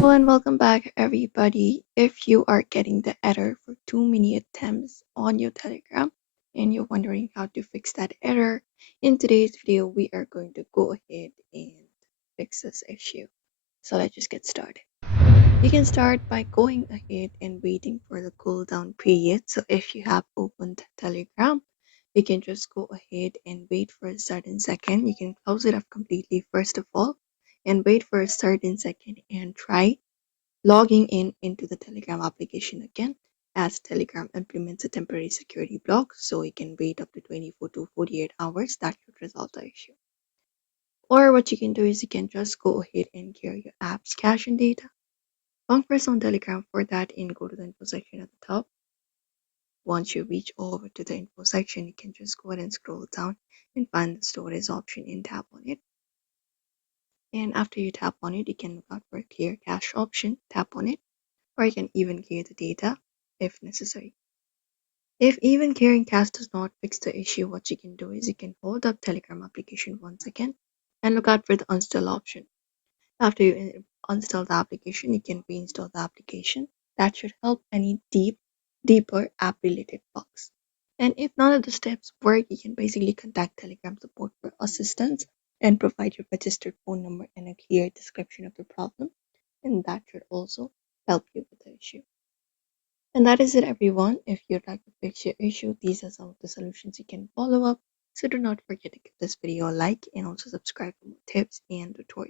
Hello and welcome back, everybody. If you are getting the error for too many attempts on your Telegram and you're wondering how to fix that error, in today's video, we are going to go ahead and fix this issue. So let's just get started. You can start by going ahead and waiting for the cooldown period. So if you have opened Telegram, you can just go ahead and wait for a certain second. You can close it off completely first of all and wait for a certain second and try logging in into the Telegram application again, as Telegram implements a temporary security block, so you can wait up to 24 to 48 hours. That should resolve the issue. Or what you can do is you can just go ahead and clear your app's cache and data. Long press on Telegram for that and go to the info section at the top. Once you reach over to the info section, you can just go ahead and scroll down and find the storage option and tap on it. And after you tap on it, you can look out for a clear cache option, tap on it, or you can even clear the data if necessary. If even clearing cache does not fix the issue, what you can do is you can hold up Telegram application once again and look out for the uninstall option. After you uninstall the application, you can reinstall the application. That should help any deeper app related bugs. And if none of the steps work, you can basically contact Telegram support for assistance and provide your registered phone number and a clear description of the problem. And that should also help you with the issue. And that is it, everyone. If you'd like to fix your issue, these are some of the solutions you can follow up. So do not forget to give this video a like and also subscribe for more tips and tutorials.